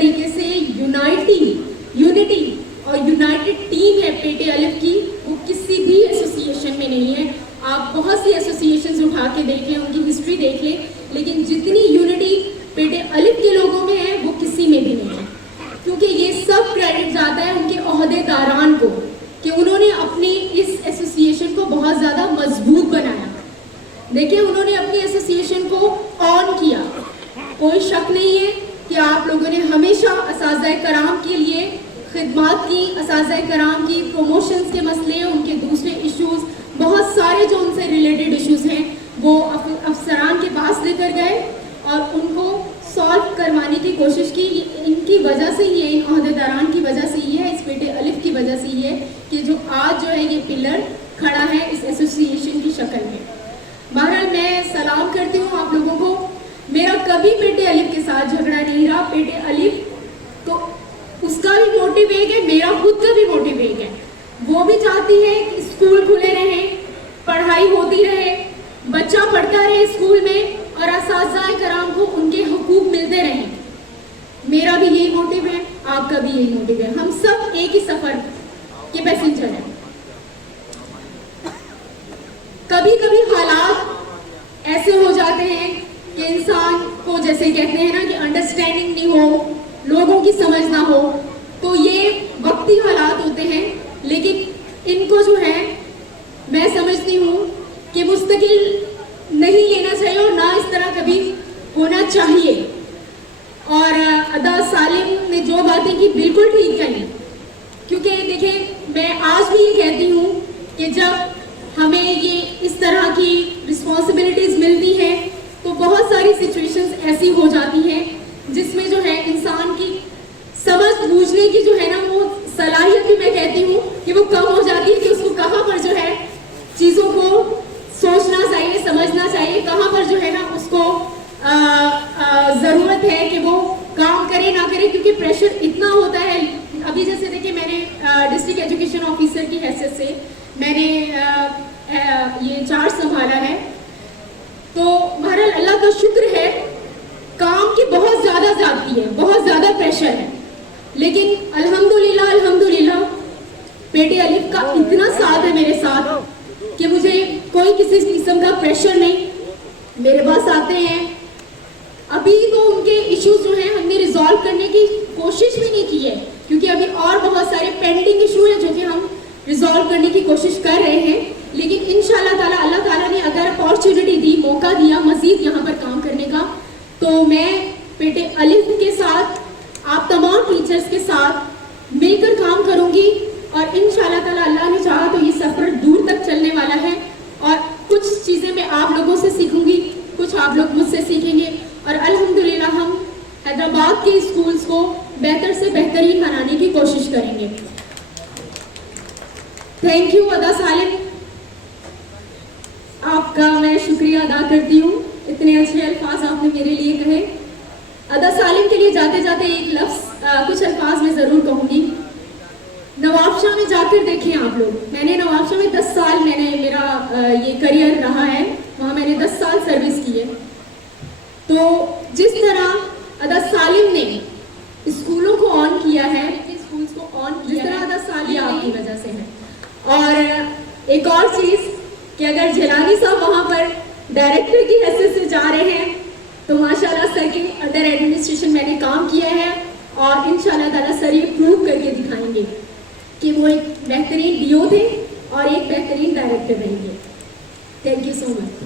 طریقے سے یونٹی اور یونائٹڈ ٹیم ہے پیٹے الف کی، وہ کسی بھی ایسوسیشن میں نہیں ہے. آپ بہت سی ایسوسیشنز اٹھا کے دیکھ لیں، ان کی ہسٹری دیکھ لیں، لیکن جتنی یونٹی پیٹے الف کے لوگوں میں ہے وہ کسی میں بھی نہیں ہے. کیونکہ یہ سب کریڈٹ جاتا ہے ان کے عہدے داران کو کہ انہوں نے اپنی اس ایسوسیشن کو بہت زیادہ مضبوط بنایا. دیکھیں انہوں نے اپنی ایسوسیشن کو آن کیا. کوئی شک نہیں ہے کہ آپ لوگوں نے ہمیشہ اساتذہ کرام کے لیے خدمات کی، اساتذہ کرام کی پروموشنز کے مسئلے، ان کے دوسرے ایشوز، بہت سارے جو ان سے ریلیٹڈ ایشوز ہیں وہ افسران کے پاس لے کر گئے اور ان کو سالو کروانے کی کوشش کی. ان کی وجہ سے ہی ہے، ان عہدے داران کی وجہ سے ہی ہے، اس پیٹے الف کی وجہ سے ہی ہے کہ جو آج جو ہے یہ پلر کھڑا ہے اس ایسوسیشن کی شکل میں. بہرحال میں سلام کرتی ہوں آپ لوگوں کو. میرا کبھی پیٹے الف کے ساتھ جھگڑا نہیں رہا. پیٹے الف تو اس کا بھی موٹیو ایک ہے، میرا خود کا بھی موٹیو ایک ہے. وہ بھی چاہتی ہے کہ اسکول کھلے رہیں، پڑھائی ہوتی رہے، بچہ پڑھتا رہے اسکول میں اور اساتذہ کرام کو ان کے حقوق ملتے رہیں. میرا بھی یہی موٹیو ہے، آپ کا بھی یہی موٹیو ہے. ہم سب ایک ہی سفر کے پیسنجر ہیں. کبھی کبھی حالات ایسے ہو جاتے ہیں کہ انسان کو جیسے کہتے ہیں نا کہ انڈرسٹینڈنگ نہیں ہو، لوگوں کی سمجھ نہ ہو، تو یہ وقتی حالات ہوتے ہیں. لیکن ان کو جو ہے میں سمجھتی ہوں کہ مستقل نہیں لینا چاہیے اور نہ اس طرح کبھی ہونا چاہیے. اور ادا سالم نے جو باتیں کی بالکل ٹھیک کہیں. کیونکہ دیکھیں میں آج بھی یہ کہتی ہوں کہ جب ہمیں یہ اس طرح کی رسپانسبلٹیز ملتی ہیں تو بہت ساری سچویشنز ایسی ہو جاتی ہیں جس میں جو ہے انسان کی سمجھ بوجھنے کی جو ہے نا وہ صلاحیت بھی میں کہتی ہوں کہ وہ کم ہو جاتی ہے کہ اس کو کہاں پر جو ہے چیزوں کو سوچنا چاہیے، سمجھنا چاہیے، کہاں پر جو ہے نا اس کو ضرورت ہے کہ وہ کام کرے نہ کرے. کیونکہ پریشر اتنا ہوتا ہے. ابھی جیسے دیکھیں میں نے ڈسٹرکٹ ایجوکیشن آفیسر کی حیثیت سے میں نے یہ چارج سنبھالا ہے. تو بہرحال اللہ کا شکر ہے، کام کی بہت زیادہ زیادتی ہے، بہت زیادہ پریشر ہے. لیکن الحمدللہ پیٹے الف کا اتنا ساتھ ہے میرے ساتھ کہ مجھے کوئی کسی قسم کا پریشر نہیں. میرے پاس آتے ہیں. ابھی تو ان کے ایشوز جو ہیں ہم نے ریزالو کرنے کی کوشش بھی نہیں کی ہے، کیونکہ ابھی اور بہت سارے پینڈنگ ایشو ہیں جو کہ ہم ریزالو کرنے کی کوشش کر رہے ہیں. لیکن انشاءاللہ تعالیٰ اللہ تعالیٰ نے اگر اپارچونٹی دی، موقع دیا مزید یہاں پر کام کرنے کا، تو میں پیٹے الف کے ساتھ، آپ تمام ٹیچرز کے ساتھ مل کر کام کروں گی. اور انشاءاللہ تعالیٰ اللہ نے چاہا تو یہ سفر دور تک چلنے والا ہے. اور کچھ چیزیں میں آپ لوگوں سے سیکھوں گی، کچھ آپ لوگ مجھ سے سیکھیں گے، اور الحمدللہ ہم حیدرآباد کے اسکولز کو بہتر سے بہترین بنانے کی کوشش کریں گے. تھینک یو ادا سالم، آپ کا میں شکریہ ادا کرتی ہوں. اتنے اچھے الفاظ آپ نے میرے لیے کہے. ادا سالم کے لیے جاتے جاتے ایک لفظ کچھ الفاظ میں ضرور کہوں گی. نواب شاہ میں جا کر دیکھیں آپ لوگ. میں نے نواب شاہ میں 10 سال میرا یہ کریئر رہا ہے، وہاں میں نے 10 سال سروس کی ہے. تو جس طرح ادا سالم نے اسکولوں کو آن کیا ہے، اسکولز کو آن کیا، جس طرح ادا سالم آپ کی وجہ سے ہے. اور ایک اور چیز کہ اگر جیلانی صاحب وہاں پر ڈائریکٹر کی حیثیت سے جا رہے ہیں تو ماشاءاللہ سر کے انڈر ایڈمنسٹریشن میں نے کام کیا ہے، اور انشاءاللہ تعالیٰ سر یہ پروو کر کے دکھائیں گے کہ وہ ایک بہترین ڈی او تھے اور ایک بہترین ڈائریکٹر رہیں گے. Thank you so much.